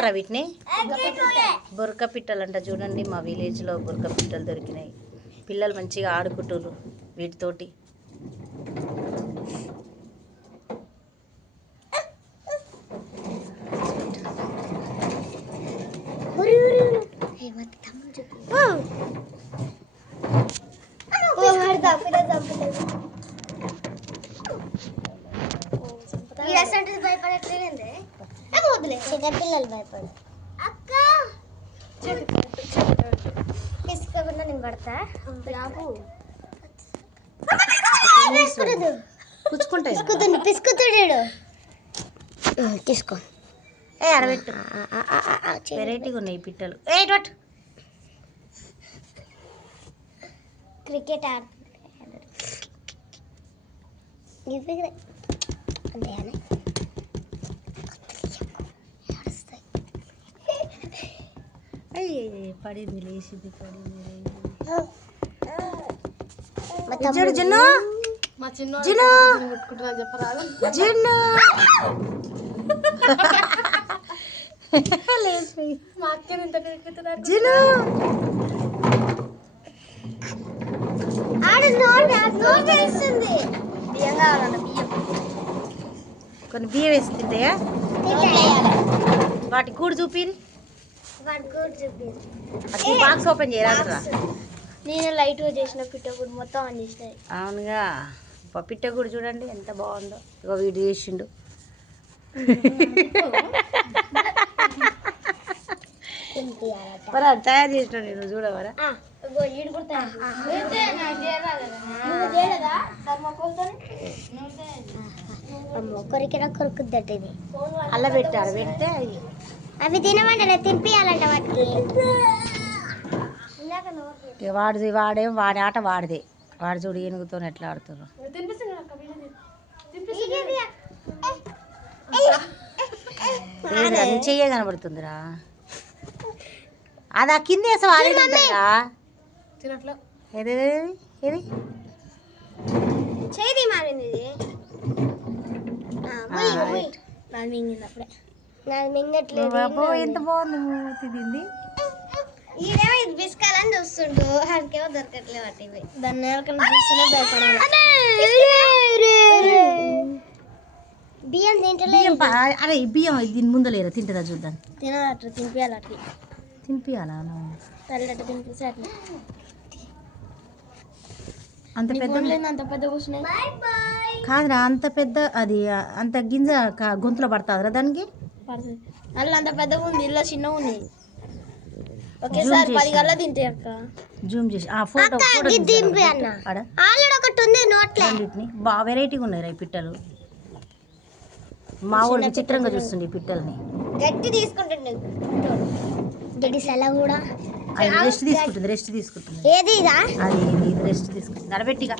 ఏమంటారా వీటిని? బురక పిట్టలు అంట. చూడండి మా విలేజ్లో బురక పిట్టలు దొరికినాయి. పిల్లలు మంచిగా ఆడుకుంటారు వీటితోటి. చిన్నపిల్లలు భయపడు అక్క తీసుకోకుండా నేను పడతా పిసుకుతాడు. తీసుకో అరబెట్టు. వెరైటీగా ఉన్నాయి పిట్టలు. క్రికెట్ అంతే పడింది, లేచింది, పడింది. జిన్ను కొన్ని బియ్యం వేసి తింటాయా? వాటి గూడు చూపిరి. బాక్స్ ఓపెన్ చేయరా? నేను లైట్గా చేసిన పిట్టగూడు మొత్తం ఆన్ చేసినాయి. అవునుగా. పిట్టగూడు చూడండి ఎంత బాగుందో. ఇగో వీడు చేసిండు. మరి తయారు చేసిన నేను చూడవరా? కొరికిన కొరుకుద్దట ఇది. అల్ల పెట్టారు. పెడితే అవి తినమంటే తినిపియాలంట వాటికి. వాడేం వాడి ఆట వాడిదే. వాడు చూడు ఏనుగుతో ఎట్లా ఆడుతున్నారు. నీ చెయ్యే కనబడుతుందిరా. అది ఆ కింద వేసా వాడేదిరా. ఏది ఏది చేది మారింది. ఎంత బాగుంది మూతి దీన్ని. ఇదేమో ఇది బిస్కాలని చూస్తుండు. అదికేమో దొరకట్లే వాటి. దాన్ని ఎవరికైనా చూస్తూనే భయపడాలి. బియ్యం తింటలేదు. అరే ఈ బియ్యం దీని ముందలేరా? తింటుందా చూద్దాం. తినదట. తినిపించాలి. అట్లా తినిపించాలా? తల్లట తినిపిస్తే అట్లా. అంత పెద్ద అంత పెద్ద కూర్చున్నాయి కాదురా. అంత పెద్ద అది అంత గింజ గొంతులో పడుతుందిరా దానికి. అల్ల అంత పెద్దగా ఉంది. ఇలా చిన్నగా ఉంది. ఒకేసారి 10 గల్లా తింటాయి అక్క. జూమ్ చేసి ఫోటో ఒకటి ఉంది నోట్లో. బాగా వెరైటీగా ఉన్నాయి రా ఈ పిట్టలు. మా ఊరు విచిత్రంగా చూస్తుంది ఈ పిట్టల్ని. గట్టి తీసుకుంటుండే గడ్డి సెల కూడా. అది రెస్ట్ తీసుకుంటుంది. ఏది ఇదా? అది ఇది రెస్ట్ తీసుకుంటుంది. అడబెట్టిగా